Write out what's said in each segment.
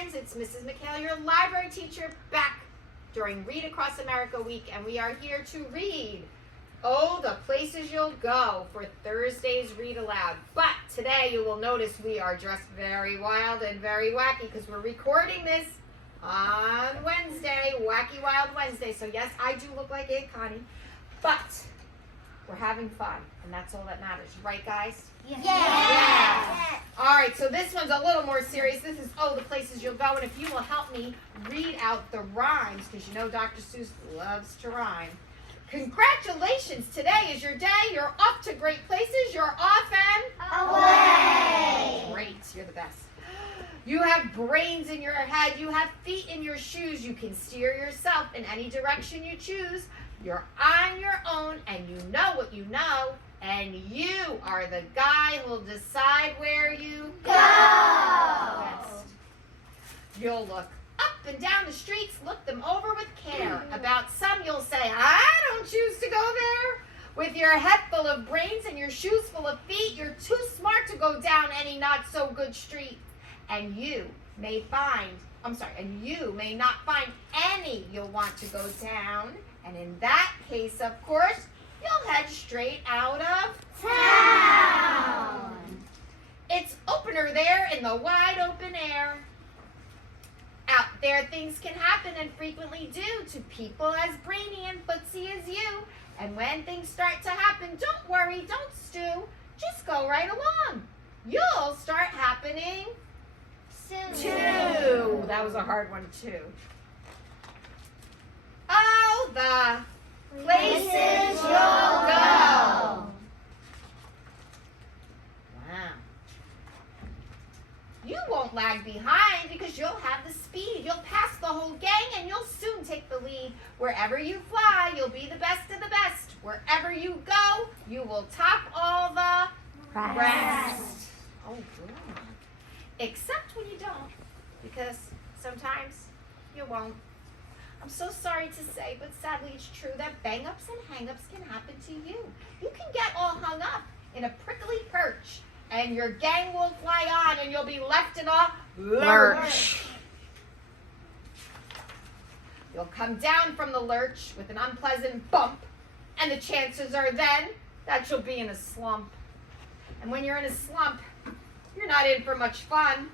friends, it's Mrs. McHale, your library teacher, back during Read Across America Week, and we are here to read Oh, the Places You'll Go for Thursday's Read Aloud. But today you will notice we are dressed very wild and very wacky because we're recording this on Wednesday, Wacky Wild Wednesday. So yes, I do look like Aunt Connie, but we're having fun, and that's all that matters. Right, guys? Yes. Yeah. All right, so this one's a little more serious. This is Oh, the Places You'll Go, and if you will help me read out the rhymes, because you know Dr. Seuss loves to rhyme. Congratulations, today is your day. You're off to great places. You're off and Away. Great, you're the best. You have brains in your head. You have feet in your shoes. You can steer yourself in any direction you choose. You're on your own, and you know what you know. And you are the guy who'll decide where you Go. Best. You'll look up and down the streets, look them over with care. About some you'll say, I don't choose to go there. With your head full of brains and your shoes full of feet, you're too smart to go down any not so good street. And you may not find any you'll want to go down. And in that case, of course, you'll head straight out of Town. It's opener there in the wide open air. Out there things can happen and frequently do to people as brainy and footsy as you. And when things start to happen, don't worry, don't stew. Just go right along. You'll start happening too. That was a hard one too. Oh, the places you'll go. Wow. You won't lag behind because you'll have the speed. You'll pass the whole gang and you'll soon take the lead. Wherever you fly, you'll be the best of the best. Wherever you go, you will top all the rest. Oh, good. Except when you don't, because sometimes you won't. I'm so sorry to say, but sadly it's true that bang-ups and hang-ups can happen to you. You can get all hung up in a prickly perch, and your gang will fly on, and you'll be left in a lurch. You'll come down from the lurch with an unpleasant bump, and the chances are then that you'll be in a slump. And when you're in a slump, you're not in for much fun.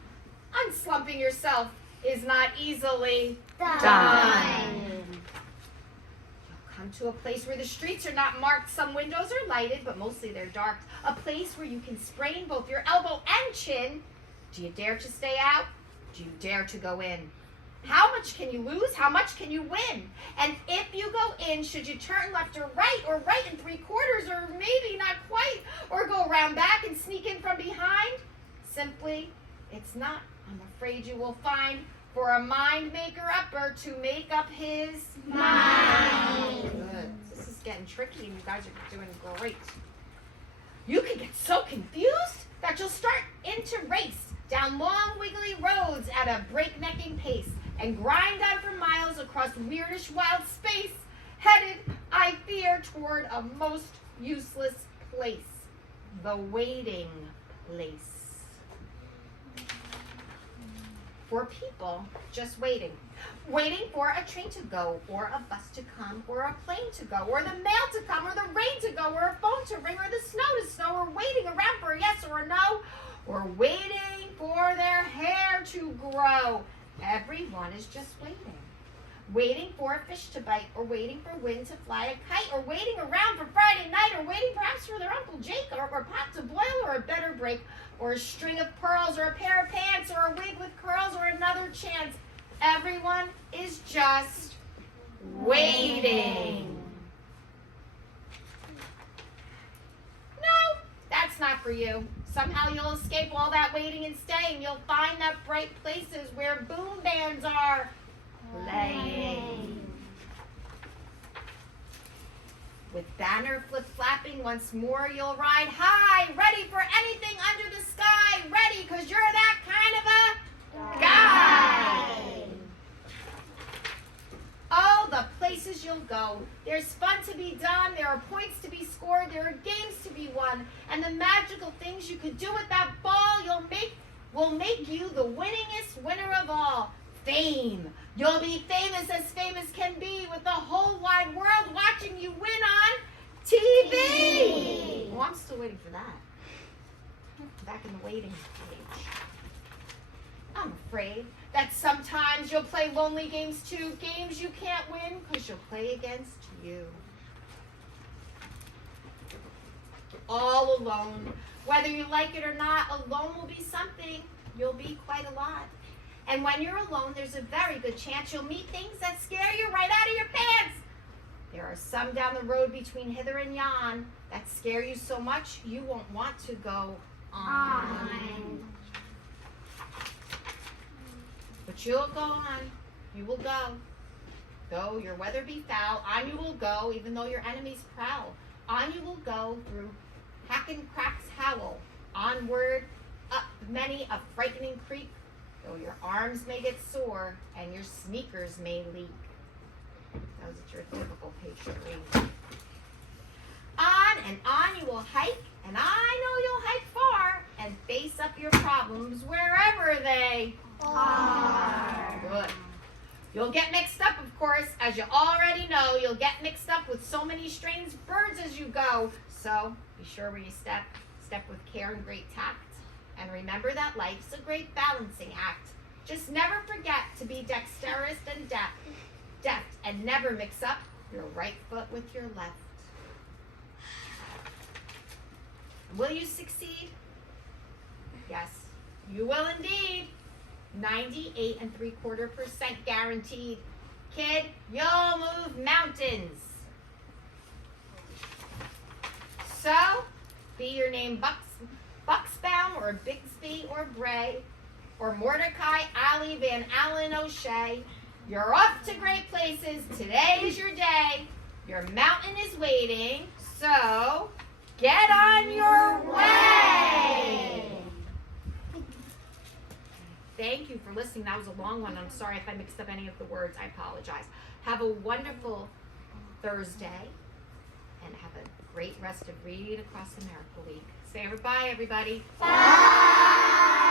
Unslumping yourself is not easily done. You'll come to a place where the streets are not marked. Some windows are lighted, but mostly they're dark. A place where you can sprain both your elbow and chin. Do you dare to stay out? Do you dare to go in? How much can you lose? How much can you win? And if you go in, should you turn left or right and 3/4, or maybe not quite, or go around back and sneak in from behind? Simply, it's not. I'm afraid you will find for a mind maker upper to make up his mind. Good. This is getting tricky, and you guys are doing great. You can get so confused that you'll start into race down long wiggly roads at a breaknecking pace and grind on for miles across weirdish wild space, headed, I fear, toward a most useless place, the waiting place. For people just waiting. Waiting for a train to go, or a bus to come, or a plane to go, or the mail to come, or the rain to go, or a phone to ring, or the snow to snow, or waiting around for a yes or a no, or waiting for their hair to grow. Everyone is just waiting. Waiting for a fish to bite, or waiting for wind to fly a kite, or waiting around for Friday night, or waiting perhaps for their Uncle Jake, or a pot to boil, or a better break, or a string of pearls, or a pair of pants, or a wig with curls, or another chance. Everyone is just waiting. No, that's not for you. Somehow you'll escape all that waiting and staying. You'll find that bright places where boom bands are playing. With banner flip-flapping once more you'll ride high, ready for anything under the sky, ready because you're that kind of a guy. Oh, the places you'll go. There's fun to be done, there are points to be scored, there are games to be won, and the magical things you could do with that ball you'll make will make you the winningest winner of all. Fame. You'll be famous as famous can be, with the whole wide world watching you win on TV. Oh, I'm still waiting for that. Back in the waiting page. I'm afraid that sometimes you'll play lonely games too, games you can't win because you'll play against you. All alone. Whether you like it or not, alone will be something. You'll be quite a lot. And when you're alone, there's a very good chance you'll meet things that scare you right out of your pants. There are some down the road between hither and yon that scare you so much you won't want to go on. But you'll go on. You will go. Though your weather be foul, on you will go, even though your enemies prowl. On you will go through Hackenkrack's howl. Onward, up many a frightening creek, though your arms may get sore and your sneakers may leak. That was your typical page 3. On and on you will hike, and I know you'll hike far and face up your problems wherever they are. Good. You'll get mixed up, of course, as you already know. You'll get mixed up with so many strange birds as you go. So be sure where you step with care and great tact. And remember that life's a great balancing act. Just never forget to be dexterous and deft, and never mix up your right foot with your left. Will you succeed? Yes, you will indeed. 98.75% guaranteed. Kid, you'll move mountains. So, be your name Buxbaum or Bixby or Bray or Mordecai Ali Van Allen O'Shea. You're off to great places. Today is your day. Your mountain is waiting. So, get on your way. Thank you for listening. That was a long one. I'm sorry if I mixed up any of the words. I apologize. Have a wonderful Thursday and have a great rest of Read Across America Week. Say bye, everybody. Bye.